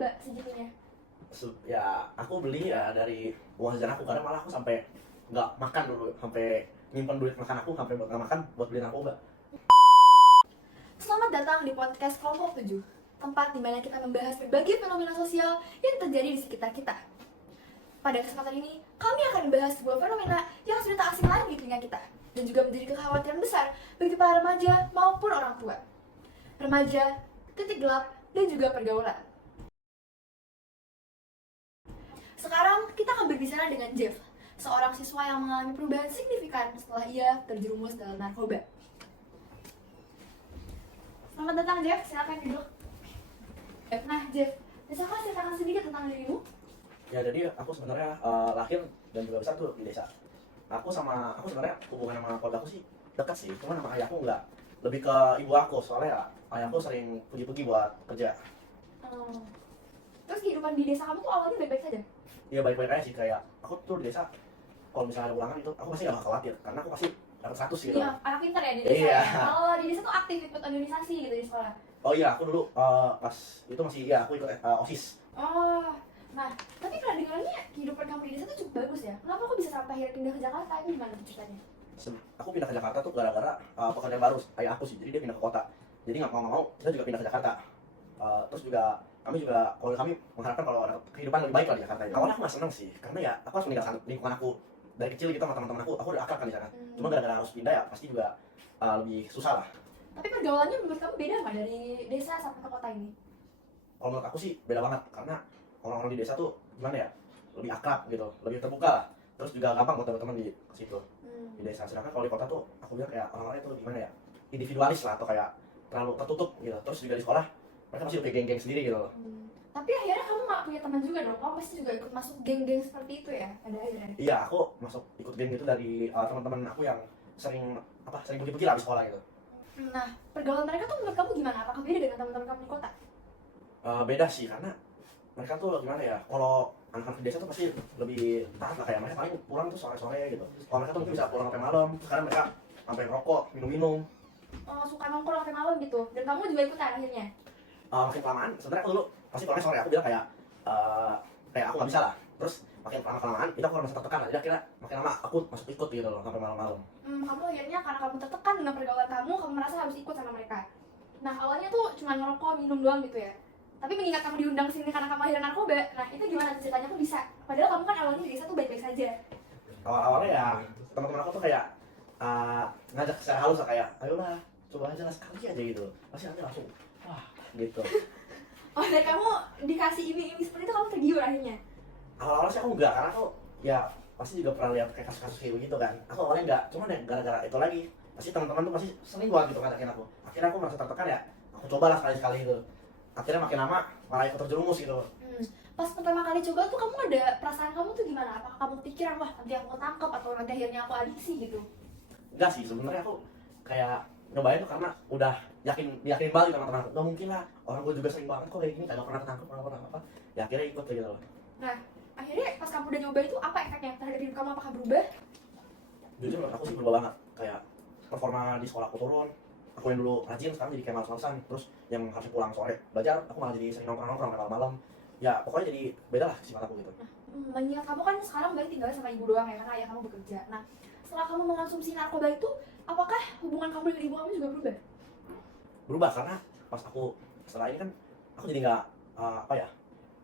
narkoba segitunya? Ya aku beli ya dari uang jajan aku, kadang malah aku sampai nggak makan dulu, sampai nyimpen duit makan aku sampai nggak makan buat beli narkoba. Selamat datang di podcast Kelompok 7, tempat di mana kita membahas berbagai fenomena sosial yang terjadi di sekitar kita. Pada kesempatan ini, kami akan membahas sebuah fenomena yang sudah tak asing lagi di telinga kita dan juga menjadi kekhawatiran besar bagi para remaja maupun orang tua. Remaja, titik gelap, dan juga pergaulan. Sekarang kita akan berbicara dengan Jeff, seorang siswa yang mengalami perubahan signifikan setelah ia terjerumus dalam narkoba. Selamat datang Jeff, silakan duduk. Nah Jeff, bisakah ceritakan sedikit tentang dirimu? Ya jadi aku sebenarnya lahir dan juga besar tuh di desa. Aku sebenarnya hubungan sama keluarga aku sih dekat sih, cuman sama ayahku enggak. Lebih ke ibu aku, soalnya ayahku sering pergi-pergi buat kerja. Terus kehidupan di desa kamu tuh awalnya baik-baik saja? Iya baik-baik aja sih, kayak aku tuh di desa kalau misalnya ada ulangan itu aku pasti gak bakal khawatir karena aku pasti dapat 100 gitu. Iya, anak pintar ya di desa Iya. ya? Kalau di desa tuh aktif ikut organisasi gitu di sekolah? Oh iya, aku dulu pas itu masih aku ikut OSIS. Oh, nah tapi kedengarannya kehidupan kamu di desa tuh cukup bagus ya? Kenapa kok bisa sampai akhirnya pindah ke Jakarta? Ini gimana tuh ceritanya? Aku pindah ke Jakarta tuh gara-gara pekerjaan baru ayah aku sih, jadi dia pindah ke kota. Jadi nggak mau kita juga pindah ke Jakarta. Terus juga kalau kami mengharapkan kalau ada kehidupan lebih baik lah di Jakarta. Awalnya aku nggak seneng sih, karena ya aku harus meninggalkan lingkungan aku dari kecil gitu sama teman-teman aku udah akrab kan di sana. Cuma gara-gara harus pindah ya pasti juga lebih susah lah. Tapi pergaulannya menurut kamu beda nggak dari desa sampai ke kota ini? Kalau menurut aku sih beda banget, karena orang-orang di desa tuh gimana ya, lebih akrab gitu, lebih terbuka lah. Terus juga gampang buat teman-teman di situ di desa. Sedangkan kalau di kota tuh aku bilang kayak orang-orangnya tuh gimana ya, individualis lah atau kayak terlalu tertutup gitu. Terus juga di sekolah mereka masih punya geng-geng sendiri gitu loh. Tapi akhirnya kamu nggak punya teman juga dong? Kamu pasti juga ikut masuk geng-geng seperti itu ya pada akhirnya? Iya, aku masuk ikut geng gitu dari teman-teman aku yang sering pergi-pergi lah di sekolah gitu. Nah, pergaulan mereka tuh menurut kamu gimana? Apakah beda dengan teman-teman kamu di kota? Beda sih, karena mereka tuh gimana ya, kalau anak-anak di desa tuh pasti lebih taat lah, kayak mereka paling pulang tuh sore-sore gitu. Kalau mereka tuh mungkin bisa pulang sampai malam, sekarang mereka sampai ngerokok, minum-minum. Oh, suka nongkrong sampai malam gitu? Dan kamu juga ikutan akhirnya? Makin kelamaan, sebenarnya aku dulu pasti pulangnya sore, aku bilang kayak aku nggak bisa lah. Terus makin kelamaan, itu aku merasa tertekan lah, jadi akhirnya makin lama aku masuk ikut gitu loh, sampai malam-malam. Kamu akhirnya karena kamu tertekan dengan pergaulan kamu merasa harus ikut sama mereka. Nah, awalnya tuh cuma ngerokok, minum doang gitu ya? Tapi mengingat kamu diundang sini karena kamu akhirnya narkoba, nah itu gimana ceritanya kok bisa? Padahal kamu kan awalnya di desa tuh baik-baik saja. Awal-awalnya ya, teman-teman aku tuh kayak ngajak secara halus lah, kayak ayolah coba aja lah sekali aja gitu, pasti nanti langsung wah gitu. Oh, dan kamu dikasih iming-iming seperti itu kamu tergiur akhirnya? Awal-awal sih aku enggak, karena aku ya pasti juga pernah lihat kayak kasus-kasus kayak begitu kan. Aku awalnya enggak, cuman ya gara-gara itu lagi pasti teman-teman tuh pasti sering banget gitu ngajakin aku. Akhirnya aku merasa tertekan ya, aku cobalah sekali-sekali gitu. Akhirnya makin lama malah ikut terjerumus gitu. Pas pertama kali coba tuh kamu ada perasaan kamu tuh gimana? Apakah kamu kepikiran wah nanti aku tangkap atau nanti akhirnya aku adiksi gitu? Enggak sih, sebenarnya aku kayak nyobain tuh karena udah yakinin banget sama teman aku. Gak mungkin lah, orang gue juga sering banget kok kayak gini, kagak pernah ketangkep, kagak pernah apa. Ya akhirnya ikut gitu loh. Nah, akhirnya pas kamu udah nyoba itu apa efeknya terhadap hidup kamu? Apakah berubah? Jujur menurut aku sih berubah banget. Kayak performa di sekolah aku turun. Aku yang dulu rajin sekarang jadi kayak males-malesan. Terus yang harus pulang sore belajar, aku malah jadi sering nongkrong malam-malam. Ya pokoknya jadi beda lah sifat aku gitu. Mengingat kamu kan sekarang berarti tinggal sama ibu doang ya karena ayah kamu bekerja. Nah, setelah kamu mengonsumsi narkoba itu, apakah hubungan kamu dengan ibu kamu juga berubah? Berubah karena pas aku setelah ini kan aku jadi nggak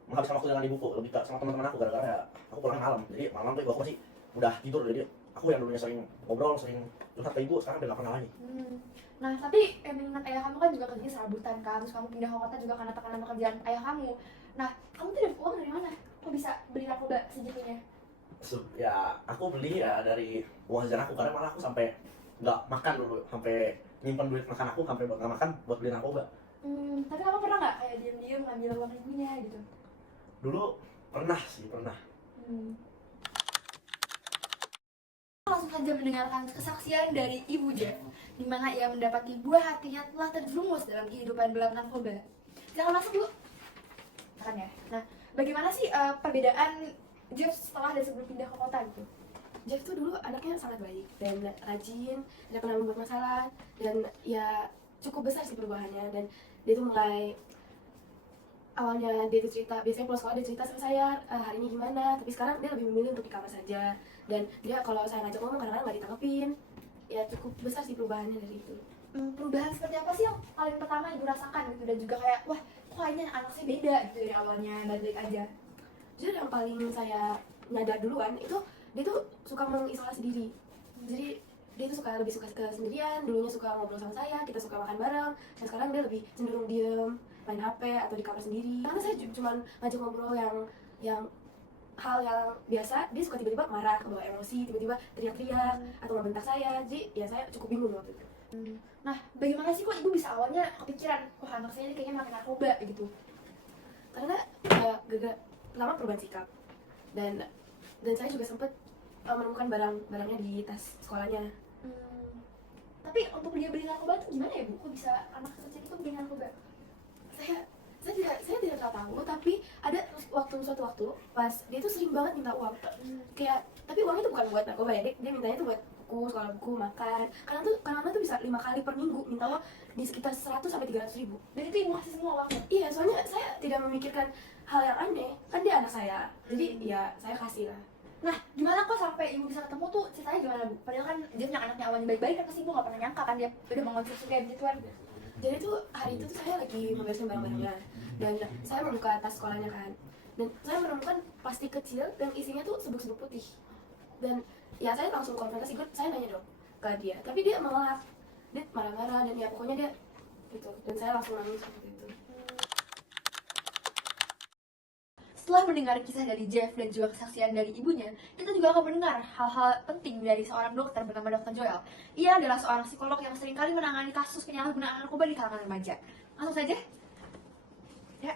menghabiskan waktu dengan ibuku, lebih ke sama teman-teman aku, gara-gara ya aku pulang malam. Jadi malam tuh ibu aku masih udah tidur, jadi aku yang dulunya sering ngobrol, sering curhat ke ibu, sekarang udah nggak pernah lagi. Nah, tapi mengingat ayah kamu kan juga kerja serabutan kan, terus kamu pindah ke kota juga karena tekanan pekerjaan ayah kamu. Nah, kamu tuh dapat uang dari mana? Kok bisa beli narkoba segitunya? Ya aku beli ya dari uang jajan aku, karena malah aku sampai nggak makan dulu, sampai nyimpen duit makan aku sampai nggak makan buat beli narkoba. Tapi kamu pernah nggak kayak diam-diam ngambil uang ibunya gitu? Dulu pernah sih, pernah. Langsung saja mendengarkan kesaksian dari Ibu Jeff, di mana ia mendapati buah hatinya telah terjerumus dalam kehidupan gelap narkoba. Jangan masuk dulu. Kan ya. Nah, bagaimana sih perbedaan Jeff setelah dan sebelum pindah ke kota gitu? Jeff tuh dulu anaknya sangat baik dan rajin, tidak pernah membuat masalah, dan ya cukup besar sih perubahannya. Dan dia tuh mulai awalnya dia tuh cerita, biasanya pulang sekolah dia cerita sama saya hari ini gimana, tapi sekarang dia lebih memilih untuk di kamar saja. Dan dia kalau saya ngajak ngomong kadang-kadang nggak ditanggepin. Ya cukup besar sih perubahannya dari itu. Perubahan seperti apa sih yang paling pertama ibu rasakan gitu, dan juga kayak wah kok kayaknya anak saya beda gitu dari awalnya baik-baik aja. Jujur yang paling saya nyadar duluan itu dia tuh suka mengisolasi diri. Jadi dia tuh lebih suka ke sendirian, dulunya suka ngobrol sama saya, kita suka makan bareng, dan sekarang dia lebih cenderung diem, main HP atau di kamar sendiri. Karena saya cuman ngajak ngobrol yang hal yang biasa, dia suka tiba-tiba marah, kebawa emosi, tiba-tiba teriak-teriak atau membentak saya. Jadi ya saya cukup bingung waktu itu. Nah, bagaimana sih kok ibu bisa awalnya kepikiran wah anak saya ini kayaknya makin narkoba gitu? Karena pertama perubahan sikap, dan saya juga sempat menemukan barang-barangnya di tas sekolahnya. Tapi untuk dia beli narkoba tuh gimana ya bu? Kok bisa anak kecil itu beli narkoba? Saya tidak tahu, tapi ada suatu waktu pas dia tuh sering banget minta uang. Kayak tapi uangnya tuh bukan buat narkoba ya, dia mintanya tuh buat buku, sekolah buku, makan. Kadang tuh bisa 5 kali per minggu minta uang di sekitar 100 sampai 300 ribu. Dan itu ibu ngasih semua uangnya? Iya, soalnya saya tidak memikirkan hal yang aneh, kan dia anak saya, jadi ya saya kasih lah. Nah, gimana kok sampai ibu bisa ketemu tuh ceritanya gimana bu? Padahal kan dia punya anaknya awalnya baik-baik kan, pasti ibu gak pernah nyangka kan dia udah mengonsumsi kayak begituan. Jadi tuh hari itu tuh saya lagi membereskan barang-barangnya, dan saya membuka tas sekolahnya kan, dan saya menemukan plastik kecil dan isinya tuh sebuk-sebuk putih. Dan ya saya langsung konfrontasi, saya nanya dong ke dia, tapi dia mengelak, dia marah-marah, dan ya pokoknya dia gitu, dan saya langsung nangis seperti itu. Setelah mendengar kisah dari Jeff dan juga kesaksian dari ibunya, kita juga akan mendengar hal-hal penting dari seorang dokter bernama Dr. Joel. Ia adalah seorang psikolog yang seringkali menangani kasus penyalahgunaan narkoba di kalangan remaja. Langsung saja. Ya.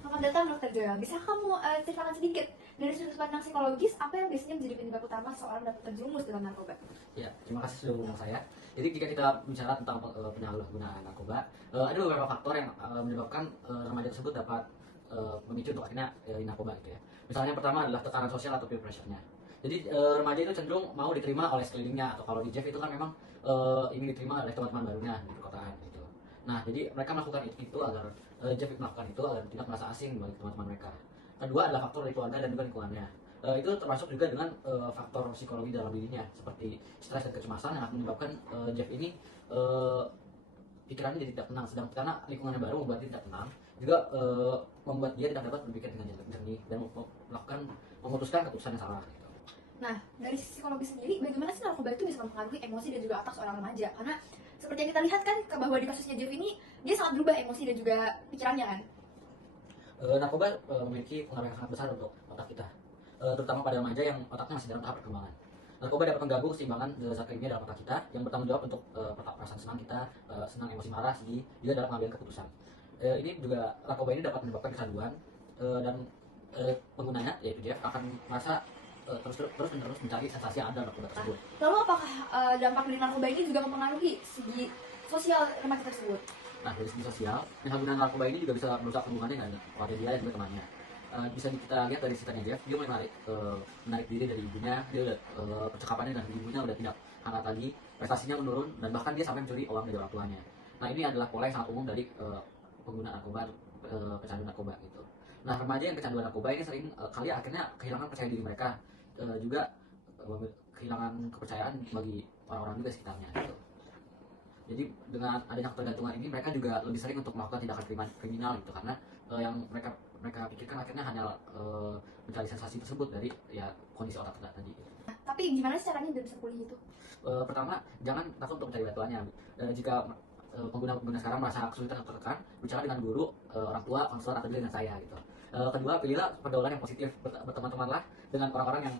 Selamat datang Dr. Joel. Bisa kamu ceritakan sedikit dari sudut pandang psikologis apa yang biasanya menjadi penyebab utama seorang dapat terjerumus dalam narkoba? Ya, terima kasih sudah mengundang saya. Jadi jika kita bicara tentang penyalahgunaan narkoba, ada beberapa faktor yang menyebabkan remaja tersebut dapat memicu untuk akhirnya narkoba gitu ya. Misalnya yang pertama adalah tekanan sosial atau peer pressure-nya. Jadi remaja itu cenderung mau diterima oleh sekelilingnya, atau kalau di Jeff itu kan memang ingin diterima oleh teman-teman barunya di perkotaan gitu. Nah, jadi mereka melakukan itu agar Jeff melakukan itu agar tidak merasa asing bagi teman-teman mereka. Kedua adalah faktor dari keluarga dan juga lingkungannya. Itu termasuk juga dengan faktor psikologi dalam dirinya, seperti stres dan kecemasan yang akan menyebabkan Jeff ini pikirannya jadi tidak tenang, sedang karena lingkungannya baru membuat dia tidak tenang, juga membuat dia tidak dapat berpikir dengan jernih dan memutuskan keputusan yang salah gitu. Nah, dari sisi psikologi sendiri, bagaimana sih narkoba itu bisa mempengaruhi emosi dan juga otak seorang remaja? Karena seperti yang kita lihat kan, bahwa di kasusnya Jeff ini, dia sangat berubah emosi dan juga pikirannya kan? Narkoba memiliki pengaruh yang sangat besar untuk otak kita, terutama pada remaja yang otaknya masih dalam tahap perkembangan. Narkoba dapat mengganggu keseimbangan zat kimia dalam otak kita yang bertanggung jawab untuk perasaan senang kita, senang, emosi, marah, sedih, juga dalam pengambilan keputusan. Ini juga narkoba ini dapat menyebabkan kecanduan dan penggunanya yaitu Jeff akan merasa terus mencari sensasi yang ada dalam narkoba tersebut. Lalu apakah dampak dari narkoba ini juga mempengaruhi segi sosial remaja tersebut? Nah, dari segi sosial, penyalahgunaan narkoba ini juga bisa merusak hubungannya dengan keluarga dia dan juga temannya. Bisa kita lihat dari ceritanya Jeff, dia mulai menarik diri dari ibunya, dia percakapannya dengan ibunya udah tidak hangat lagi, prestasinya menurun, dan bahkan dia sampai mencuri uang dari orang tuanya. Nah, ini adalah pola yang sangat umum dari pengguna narkoba, pecandu narkoba gitu. Nah, remaja yang kecanduan narkoba ini sering kali akhirnya kehilangan percaya diri mereka, juga kehilangan kepercayaan bagi orang-orang juga sekitarnya gitu. Jadi dengan adanya ketergantungan ini mereka juga lebih sering untuk melakukan tindakan kriminal gitu, karena yang mereka pikirkan akhirnya hanya mencari sensasi tersebut dari ya kondisi otak tadi gitu. Tapi gimana sih caranya biar bisa pulih itu? Pertama, jangan takut untuk mencari bantuannya. Jika pengguna sekarang merasa kesulitan atau tertekan, bicara dengan guru, orang tua, konselor, atau juga dengan saya gitu. Kedua, pilihlah pergaulan yang positif, berteman-temanlah dengan orang-orang yang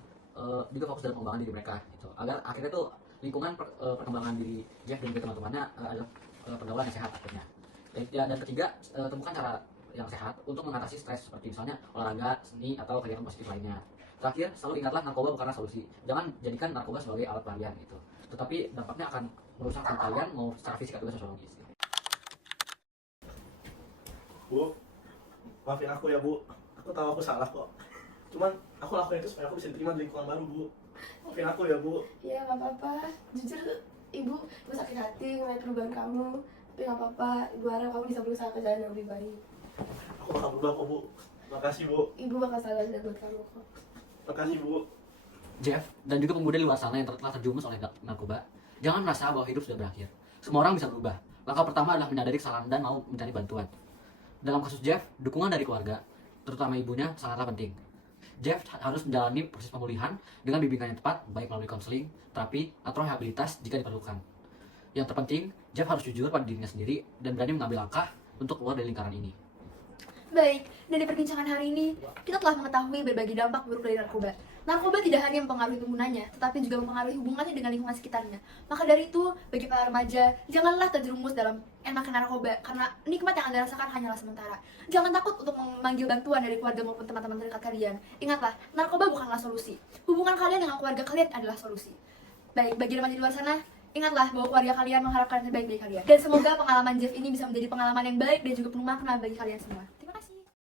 juga fokus dalam pengembangan diri mereka gitu, agar akhirnya tuh lingkungan perkembangan diri Jeff dan juga teman-temannya adalah pergaulan yang sehat akhirnya. Dan ketiga, temukan cara yang sehat untuk mengatasi stres, seperti misalnya olahraga, seni, atau kegiatan positif lainnya. Terakhir, selalu ingatlah narkoba bukanlah solusi. Jangan jadikan narkoba sebagai alat pelarian gitu, tetapi dampaknya akan merusak kalian mau secara fisik atau sosiologis gitu. Bu, maafin aku ya Bu, aku tahu aku salah kok. Cuman aku lakuin itu supaya aku bisa diterima di lingkungan baru Bu. Maafin aku ya Bu. Iya nggak apa-apa, jujur ibu sakit hati ngeliat perubahan kamu, tapi nggak apa-apa, ibu harap kamu bisa berusaha ke jalan yang lebih baik. Aku bakal berubah kok Bu. Makasih Bu. Ibu bakal selalu ada buat kamu kok. Makasih Bu. Jeff dan juga pemuda di luar sana yang telah terjumus oleh narkoba, jangan merasa bahwa hidup sudah berakhir. Semua orang bisa berubah. Langkah pertama adalah menyadari kesalahan dan mau mencari bantuan. Dalam kasus Jeff, dukungan dari keluarga, terutama ibunya, sangatlah penting. Jeff harus menjalani proses pemulihan dengan bimbingan yang tepat, baik melalui konseling, terapi, atau rehabilitas jika diperlukan. Yang terpenting, Jeff harus jujur pada dirinya sendiri dan berani mengambil langkah untuk keluar dari lingkaran ini. Baik, dari perbincangan hari ini, kita telah mengetahui berbagai dampak buruk dari narkoba. Narkoba tidak hanya mempengaruhi penggunanya, tetapi juga mempengaruhi hubungannya dengan lingkungan sekitarnya. Maka dari itu, bagi para remaja, janganlah terjerumus dalam enaknya narkoba, karena nikmat yang Anda rasakan hanyalah sementara. Jangan takut untuk memanggil bantuan dari keluarga maupun teman-teman terdekat kalian. Ingatlah, narkoba bukanlah solusi. Hubungan kalian dengan keluarga kalian adalah solusi. Baik, bagi remaja di luar sana, ingatlah bahwa keluarga kalian mengharapkan yang terbaik dari kalian. Dan semoga pengalaman Jeff ini bisa menjadi pengalaman yang baik dan juga penuh makna bagi kalian semua.